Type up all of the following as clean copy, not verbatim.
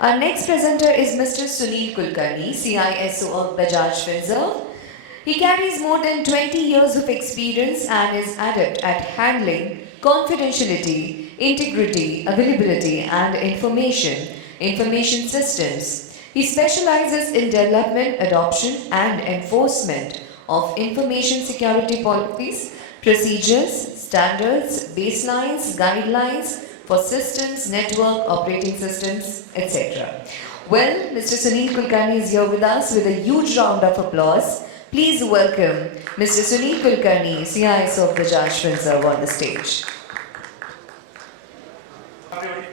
Our next presenter is Mr. Sunil Kulkarni, CISO of Bajaj FinServ. He carries more than 20 years of experience and is adept at handling confidentiality, integrity, availability, and information systems. He specializes in development, adoption, and enforcement of information security policies, procedures, standards, baselines, guidelines for systems, network, operating systems, etc. Well, Mr. Sunil Kulkarni is here with us with a huge round of applause. Please welcome Mr. Sunil Kulkarni, CISO of Bajaj FinServ on the stage. Everybody,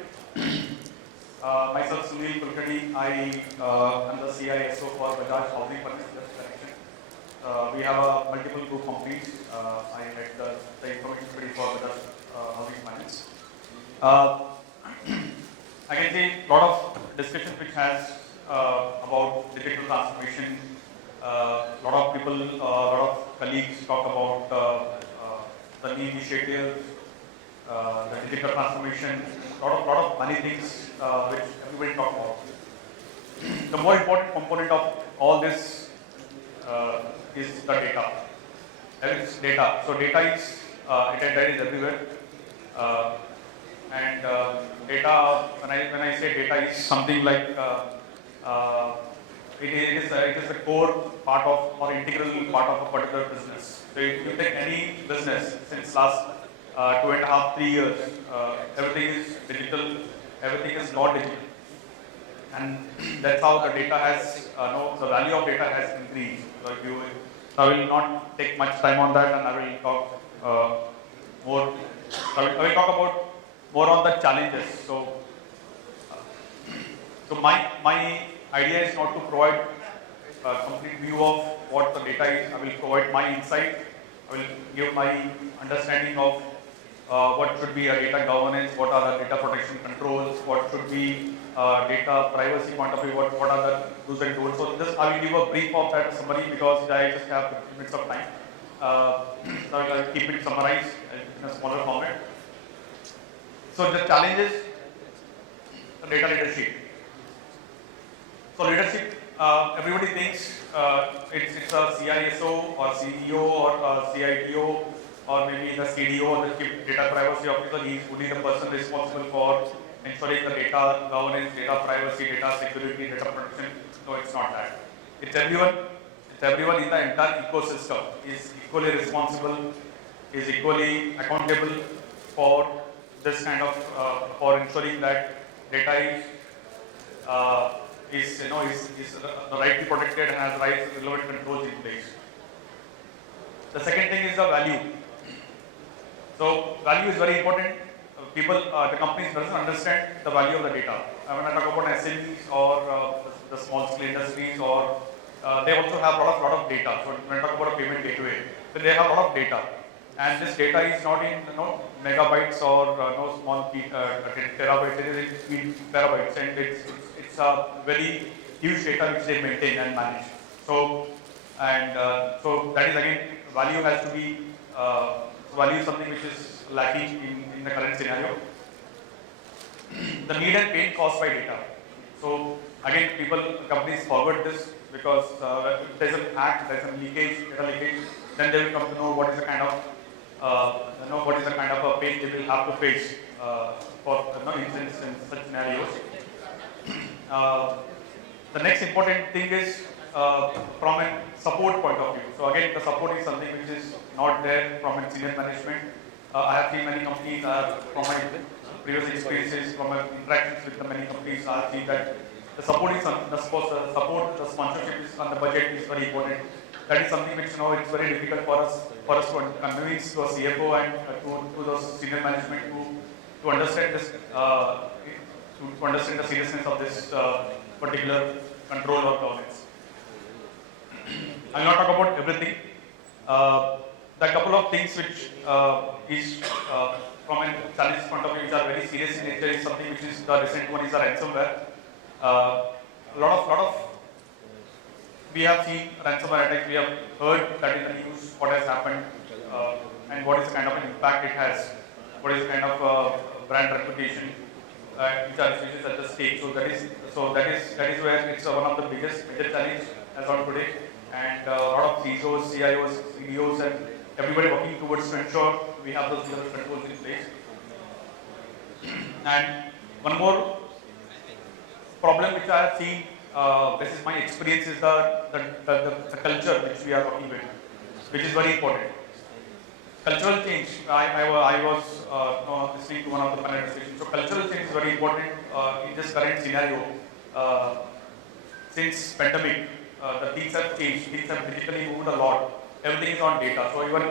myself Sunil Kulkarni. I am the CISO for Bajaj Housing Finance Collection. We have multiple group companies. I head the information security for Bajaj Housing Finance. I can see a lot of discussion which has about digital transformation. A lot of people, a lot of colleagues talk about the new initiatives, the digital transformation, lot of many things which everybody talk about. The more important component of all this is the data. There is data. So data is data is everywhere, and data. When I say data is something like it is a core part of or integral part of a particular business. So if you take any business since last 2.5, 3 years, everything is digital, everything is not digital. And that's how the data has, the value of data has increased. So I will not take much time on that, and I will talk more, I will talk about more on the challenges. So my idea is not to provide a complete view of what the data is. I will provide my insight. I will give my understanding of what should be a data governance, what are the data protection controls, what should be data privacy point of view, what are the do's and don'ts. So this I will give a brief of that summary because I just have 15 minutes of time. So I will keep it summarized in a smaller format. So the challenges, data leadership. So leadership, everybody thinks it's a CISO or CEO or CITO or maybe the CDO or the Chief Data Privacy Officer. He is only the person responsible for ensuring the data governance, data privacy, data security, data protection. No, it's not that. It's everyone. It's everyone in the entire ecosystem is equally responsible, is equally accountable for this kind of for ensuring that data is rightly protected and has right relevant controls in place. The second thing is the value. So value is very important. People, the companies doesn't understand the value of the data. When I talk about SMEs or the small scale industries, or they also have a lot of data. So when I talk about a payment gateway, so they have a lot of data, and this data is not in megabytes or no small terabytes. It is in terabytes, and it's a very huge data which they maintain and manage. So so that is again value has to be. Value is something which is lacking in the current scenario. The need and pain caused by data. So again, companies forward this because if there's an hack, there's a leakage, data leakage, then they will come to know what is the kind of a pain they will have to face for incidents in such scenarios. The next important thing is from a support point of view. So again, the support is something which is not there from a senior management. I have seen many companies from my previous experiences, from my interactions with the many companies, I have seen that the support is the sponsorship is on the budget is very important. That is something which it's very difficult for us to convince to a CFO and to those senior management to understand this to understand the seriousness of this particular control or governance. I will not talk about everything. The couple of things which is from a challenge point of view which are very serious in nature is something which is the recent one is the ransomware. A lot of we have seen ransomware attacks. We have heard that in the news what has happened and what is the kind of an impact it has. What is the kind of brand reputation which is at the stake. That is where it's one of the biggest major challenge as on today, and a lot of CISOs, CIOs, CDOs, and everybody working towards to ensure we have those level controls in place. And one more problem which I have seen, this is my experience, is the culture which we are working with, which is very important. Cultural change. I was listening to one of the panel discussions. So cultural change is very important in this current scenario. Uh, since pandemic, the things have changed. Things have digitally moved a lot. Everything is on data. So even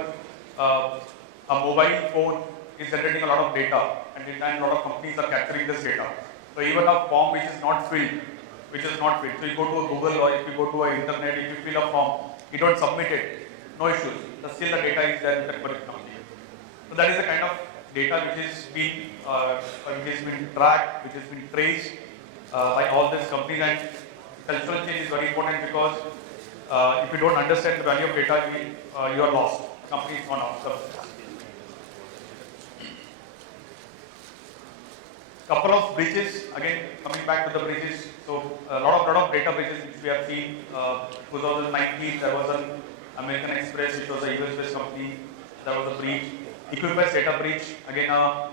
a mobile phone is generating a lot of data, and a lot of companies are capturing this data. So even a form which is not filled, so you go to a Google or if you go to an internet, if you fill a form, you don't submit it, no issues. Still the data is there with that particular company. So that is the kind of data which has been tracked, which has been traced by all these companies. And cultural change is very important because if you don't understand the value of data, you are lost. Company is gone off. Couple of breaches, again coming back to the breaches. So a lot of data breaches which we have seen. 2019 there was an American Express, which was a US-based company. There was a breach. Equifax data breach. Again,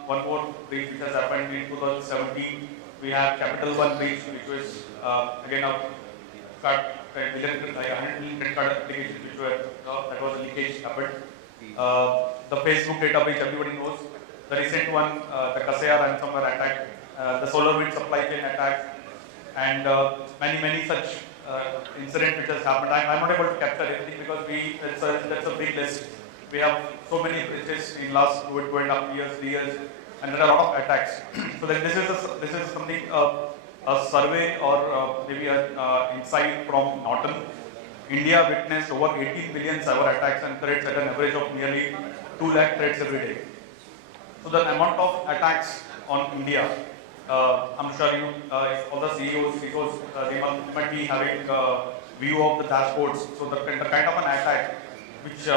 one more breach which has happened in 2017. We have Capital One breach, which was again a card, 100 million credit card applications, which were that was a leakage happened. The Facebook data breach, everybody knows. The recent one, the Kaseya ransomware attack, the SolarWinds supply chain attack, and many such incidents which has happened. I'm not able to capture everything because that's a big list. We have so many breaches in last 2.5 years, 3 years, and there are a lot of attacks. So then this is something a survey or maybe an insight from Norton. India witnessed over 18 billion cyber attacks and threats at an average of nearly 2 lakh threats every day. So the amount of attacks on India, I'm sure you, all the CEOs, they might be having a view of the dashboards. So the kind of an attack which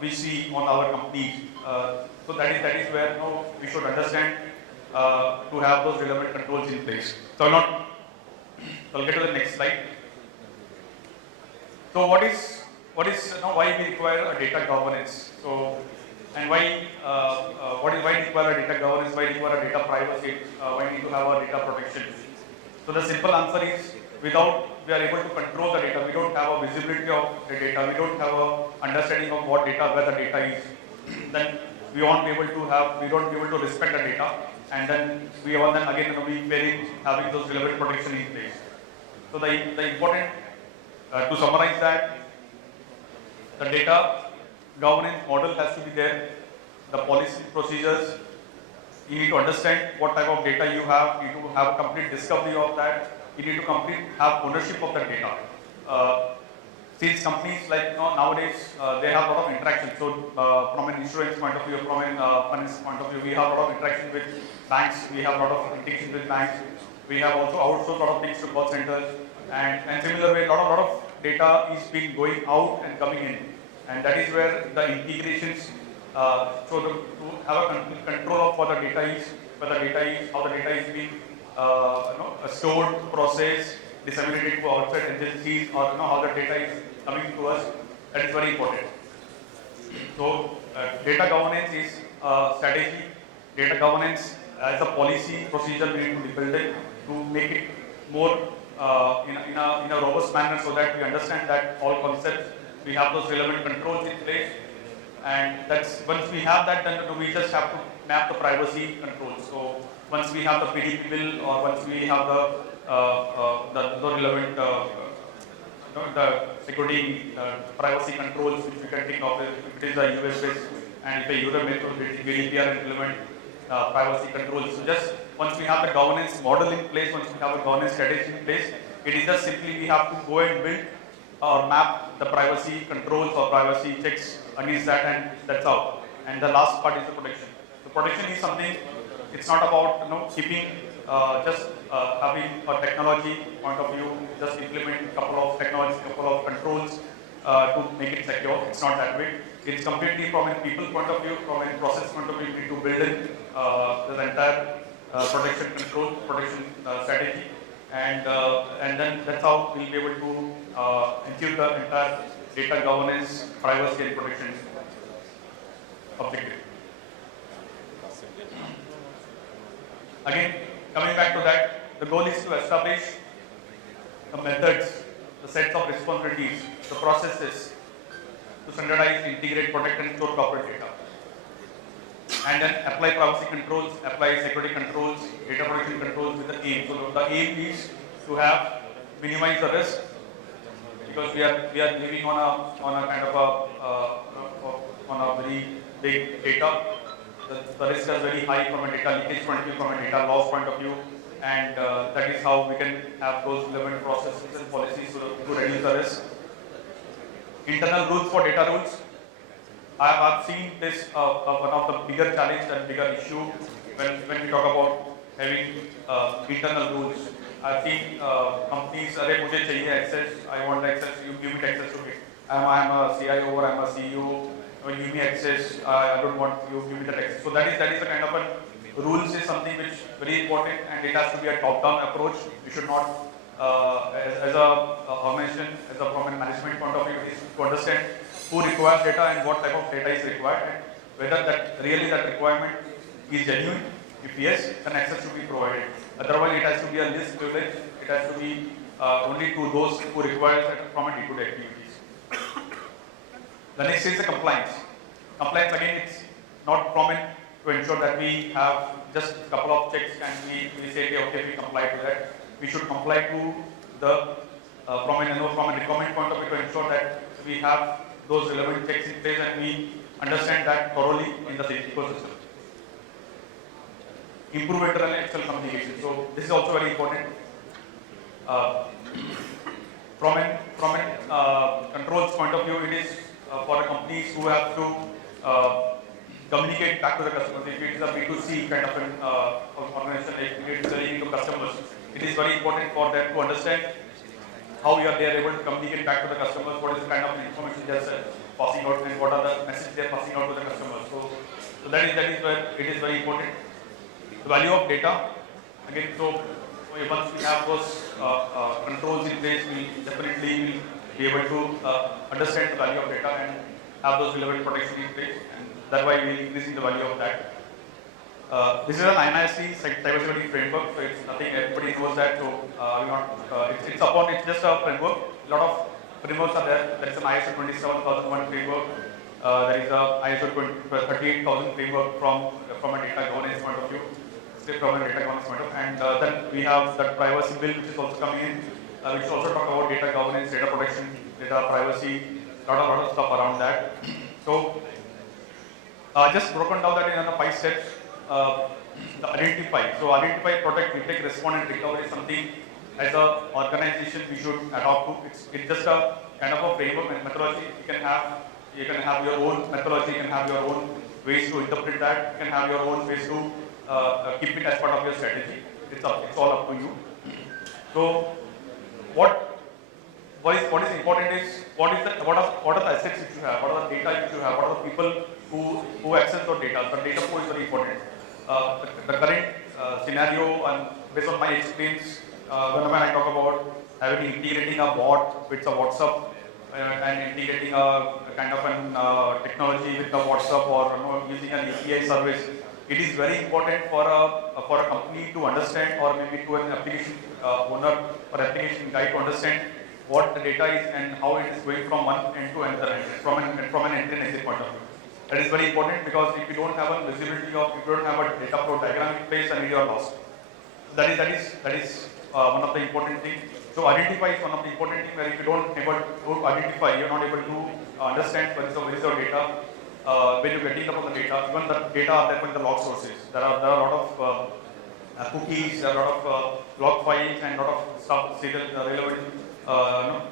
we see on our company. So that is where we should understand to have those relevant controls in place. So I'll get to the next slide. So what is why we require a data governance? So and why why require a data governance? Why require a data privacy? Why need to have a data protection? So the simple answer is, without we are able to control the data, we don't have a visibility of the data, we don't have a understanding of what data, where the data is, then we won't be able to respect the data, and then we are then again be failing having those relevant protection in place. So the important to summarize that, the data governance model has to be there, the policy procedures, you need to understand what type of data you have, you need to have a complete discovery of that, you need to have ownership of that data. Since companies like nowadays, they have a lot of interaction. So from an insurance point of view, from an finance point of view, we have a lot of interaction with banks, we have a lot of interaction with banks, we have also outsourced a lot of things to call centers, and similar way, a lot of data is being going out and coming in. And that is where the integrations, to have a control of what the data is, how the data is being stored, processed, disseminated to outside agencies, or how the data is coming to us. That is very important. So data governance is strategy. Data governance as a policy procedure we need to build it to make it more in a robust manner, so that we understand that all concepts, we have those relevant controls in place, and that's once we have that, then we just have to map the privacy controls. So once we have the PDP bill, or once we have the relevant the security privacy controls which we can think of, if it is a US based, and if a user made to GDPR and relevant privacy controls. So just once we have the governance model in place, once we have a governance strategy in place, it is just simply we have to go and build or map the privacy controls or privacy checks against that, and that's how. And the last part is the protection. The protection is something, it's not about keeping just having a technology point of view, just implement a couple of technologies, couple of controls to make it secure. It's not that way. It's completely from a people point of view, from a process point of view, we need to build in the entire protection control, protection strategy, and then that's how we'll be able to achieve the entire data governance, privacy, and protection objective. Again, coming back to that, the goal is to establish the methods, the sets of responsibilities, the processes to standardize, integrate, protect, and store corporate data. And then apply privacy controls, apply security controls, data protection controls with the aim. So the aim is to have minimize the risk, because we are living on a kind of on a very big data. The risk is very high from a data leakage point of view, from a data loss point of view, and that is how we can have those relevant processes and policies to reduce the risk. Internal rules for data rules. I've seen this one of the bigger challenge and bigger issue when we talk about having internal rules. I've seen companies, "Arey, mujhe chahiye access, I want access, you give me access to it. I'm a CIO or I'm a CEO, you give me access, I don't want you give me that access." So that is a kind of a rules is something which is very important, and it has to be a top-down approach. You should not, as a organization, from a management point of view, is to understand who requires data and what type of data is required, and whether that really that requirement is genuine. If yes, then access should be provided. Otherwise, it has to be a list privilege. It has to be only to those who require it from a day-to-day activities. The next is the compliance. Compliance, again, it's not common to ensure that we have just a couple of checks and we say, okay, we comply to that. We should comply to the from a requirement point of view to ensure that we have those relevant checks in place and we understand that thoroughly in the ecosystem. Improve internal and external communication. So this is also very important. From a controls point of view, it is for the companies who have to communicate back to the customers. If it is a B2C kind of an organization, like it is selling to customers, it is very important for them to understand how they are able to communicate back to the customers, what is the kind of information they are passing out, and what are the messages they are passing out to the customers. So that is where it is very important. The value of data, again, so once we have those controls in place, we definitely will be able to understand the value of data and have those relevant protection in place, and that way we will increase the value of that. This is an INIST cybersecurity framework, so it's nothing, everybody knows that, so it's just a framework. A lot of frameworks are there. There is an ISO 27001 framework, there is a ISO 38000 framework from a data governance point of view, and then we have that privacy bill which is also coming in, which also talk about data governance, data protection, data privacy, lot of stuff around that. So just broken down that in the 5 steps. The identify. So identify, protect, detect, respond, and recover is something as an organization we should adopt to. It's just a kind of a framework and methodology. You can have your own methodology. You can have your own ways to interpret that. You can have your own ways to keep it as part of your strategy. It's all up to you. So what is important is what are the assets which you have, what are the data which you have, what are the people who access your data. The data flow is very important. The current scenario, and based on my experience, when I talk about integrating a bot with a WhatsApp and integrating a kind of an technology with the WhatsApp, or using an API service, it is very important for a company to understand, or maybe to an application owner or application guy to understand what the data is and how it is going from one end to another end, from an entry and exit point of view. That is very important, because if you don't have a visibility of, if you don't have a data flow diagram in place, then you are lost. So that is one of the important things. So identify is one of the important things, where if you don't able to identify, you are not able to understand where is your data. When you get up on the data, even the data are there in the log sources. There are a lot of cookies, there are a lot of log files, and a lot of stuff, relevant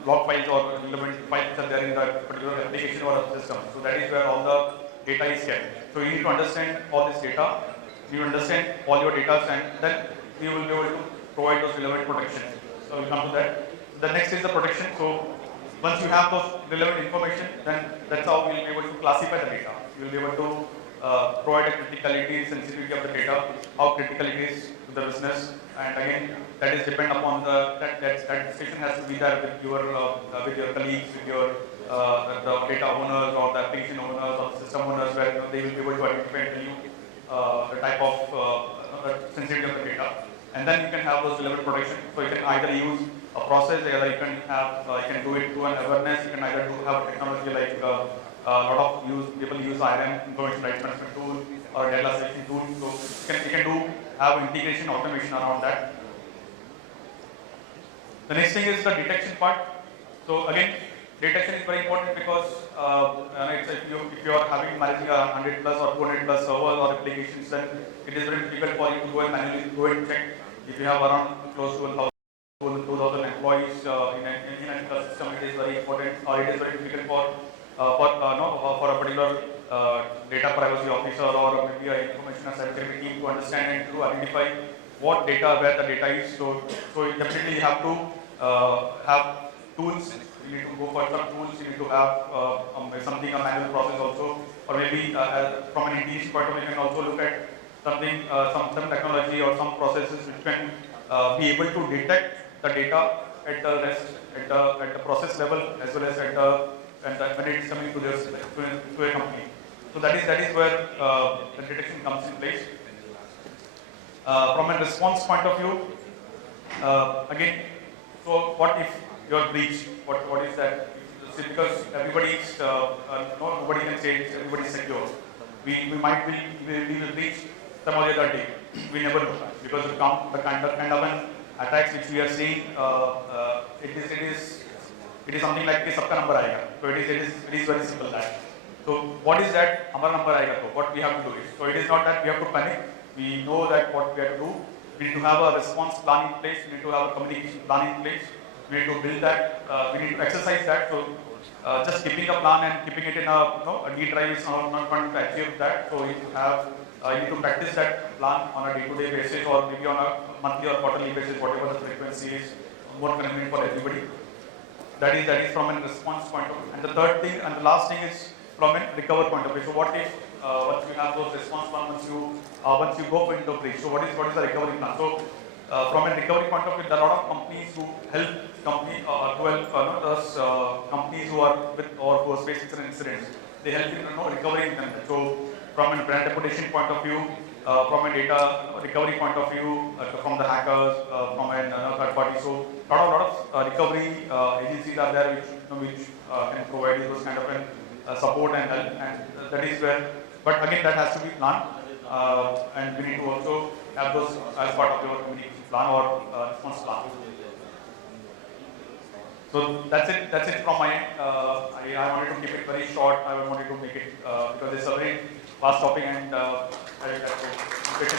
log files or relevant files which are there in that particular application or system. So that is where all the data is kept. So you need to understand all this data, you understand all your data, and then you will be able to provide those relevant protections. So we'll come to that. The next is the protection. So once you have those relevant information, then that's how we'll be able to classify the data. You'll be able to provide a criticality, sensitivity of the data, how critical it is to the business, and again, that is depend upon that discussion has to be there with your colleagues, with your the data owners or the application owners or the system owners, where they will be able to identify and tell you the type of the sensitivity of the data, and then you can have those level protection. So you can either use a process, either you can have you can do it through an awareness. You can either have a technology like a lot of people use IRM, information rights management tool, or data selection tool. So you can do have integration automation around that. The next thing is the detection part. So again, detection is very important because if you are having managing 100 plus or 200 plus servers or applications, then it is very difficult for you to go and manually go and check. If you have around close to 1,000 2,000 employees in a system, it is very important, or it is very difficult for a particular data privacy officer or maybe an information security team to understand and to identify what data, where the data is. So definitely you have to have tools. You need to go for some tools. You need to have a manual process also, or maybe from an integration point of view, you can also look at something, some technology or some processes which can be able to detect the data at the rest, at the process level, as well as when it is coming to a company. So that is where the detection comes in place. From a response point of view, again, so what if you are breached? What is that? See, because everybody is, nobody can say everybody is secure. We will breach some other day. We never know, because the kind of an attacks which we are seeing, it is something like this. Sabka number aayega. So it is very simple that. So what is that? Hamara number aayega. So what we have to do is, so it is not that we have to panic. We know that what we have to do. We need to have a response plan in place. We need to have a communication plan in place. We need to build that. We need to exercise that. So just keeping a plan and keeping it in a D drive is not going to achieve that. So you need to practice that plan on a day-to-day basis, or maybe on a monthly or quarterly basis, whatever the frequency is more convenient for everybody. That is from a response point of view. And the third thing and the last thing is from a recover point of view. So what if once you have those response plan, once you go into breach, so what is the recovery plan? So from a recovery point of view, there are a lot of companies who help companies who are with or who are facing certain incidents. They help in recovering them. So from a brand reputation point of view, from a data recovery point of view, from the hackers, from a third party. So a lot of recovery agencies are there which can provide you those kind of support and help, and that is where. But again, that has to be planned, and we need to also have those as part of your communication plan or response plan. So that's it from my end. I wanted to keep it very short. I wanted to make it because it's a very vast topic, and I will have to get it.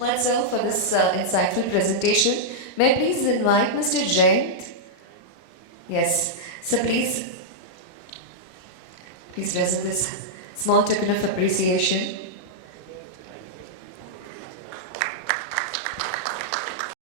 Myself for this insightful presentation. May I please invite Mr. Jayant? Yes. So please present this small token of appreciation.